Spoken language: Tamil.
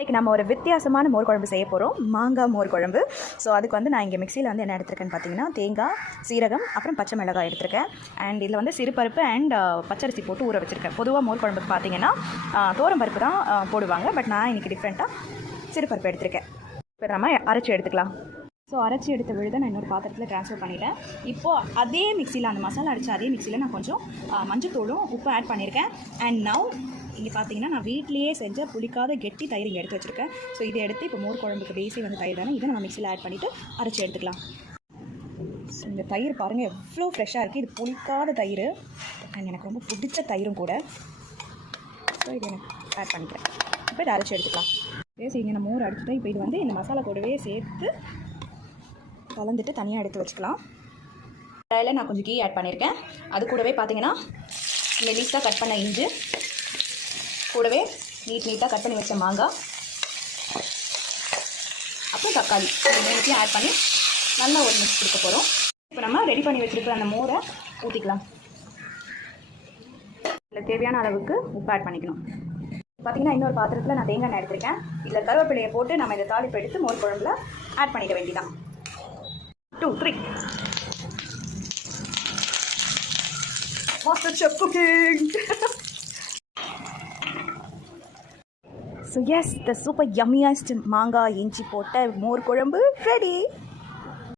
இன்றைக்கி நம்ம ஒரு வித்தியாசமான மோர் குழம்பு செய்ய போகிறோம் மாங்காய் மோர் குழம்பு. ஸோ அதுக்கு வந்து நான் இங்கே மிக்சியில் வந்து என்ன எடுத்திருக்கேன்னு பார்த்தீங்கன்னா தேங்காய் சீரகம் அப்புறம் பச்சை மிளகாய் எடுத்திருக்கேன். அண்ட் இதில் வந்து சிறுபருப்பு அண்ட் பச்சரிசி போட்டு ஊற வச்சுருக்கேன். பொதுவாக மோர் குழம்புக்கு பார்த்தீங்கன்னா தோரம் பருப்பு தான் போடுவாங்க. பட் நான் இன்றைக்கி டிஃப்ரெண்ட்டாக சிறுபருப்பு எடுத்திருக்கேன். இப்போ நம்ம அரைச்சி எடுத்துக்கலாம். ஸோ அரைச்சி எடுத்த விழுதை நான் இன்னொரு பாத்திரத்தில் ட்ரான்ஸ்ஃபர் பண்ணிட்டேன். இப்போது அதே மிக்சியில் அந்த மசாலா அடித்த அதே மிக்சியில் நான் கொஞ்சம் மஞ்சத்தூளும் உப்பு ஆட் பண்ணியிருக்கேன் அண்ட் நவ் இங்கே பார்த்தீங்கன்னா நான் வீட்லேயே செஞ்ச புளிக்காத கெட்டி தயிர் இங்கே எடுத்து வச்சுருக்கேன். ஸோ இதை எடுத்து இப்போ மோர் குழம்புக்கு பேசி வந்து தயிர் தானே இதை நம்ம மிக்சியில் ஆட் பண்ணிவிட்டு அரைச்சி எடுத்துக்கலாம். ஸோ இந்த தயிர் பாருங்கள் எவ்வளோ ஃப்ரெஷ்ஷாக இருக்குது இது புளிக்காத தயிர். அண்ட் எனக்கு ரொம்ப பிடிச்ச தயிரும் கூட. ஸோ இது எனக்கு ஆட் பண்ணிக்கிறேன். இப்போ இதை அரைச்சி எடுத்துக்கலாம். பேசி இங்கே நான் மோர் அடிச்சுட்டேன். இப்போ இது வந்து இந்த மசாலா கூடவே சேர்த்து கலந்துட்டு தனியாக எடுத்து வச்சுக்கலாம். கடாயில் நான் கொஞ்சம் கீ ஆட் பண்ணியிருக்கேன் அது கூடவே பார்த்தீங்கன்னா மெலிஸாக கட் பண்ண இஞ்சி. கூடவே நீட் நீட்டாக கட் பண்ணி வச்ச மாங்காய் அப்புறம் தக்காளி. மூணுத்தையும் ஆட் பண்ணி நல்லா ஒரு மிக்ஸ் கொடுக்க போகிறோம் இப்போ நம்ம ரெடி பண்ணி வச்சுருக்கிற அந்த மோரை ஊற்றிக்கலாம் இதில் தேவையான அளவுக்கு உப்பு ஆட் பண்ணிக்கணும். பார்த்தீங்கன்னா இன்னொரு பாத்திரத்தில் நான் தேங்காய் எடுத்திருக்கேன். இதில் கருவேப்பிலையை போட்டு நம்ம இந்த தாளிப்பு எடுத்து மோர் குழம்புல ஆட் பண்ணிக்க வேண்டிதான் two three master chef cooking so is the super yummiest மாங்காய் இஞ்சி போட்ட மோர் குழம்பு ரெடி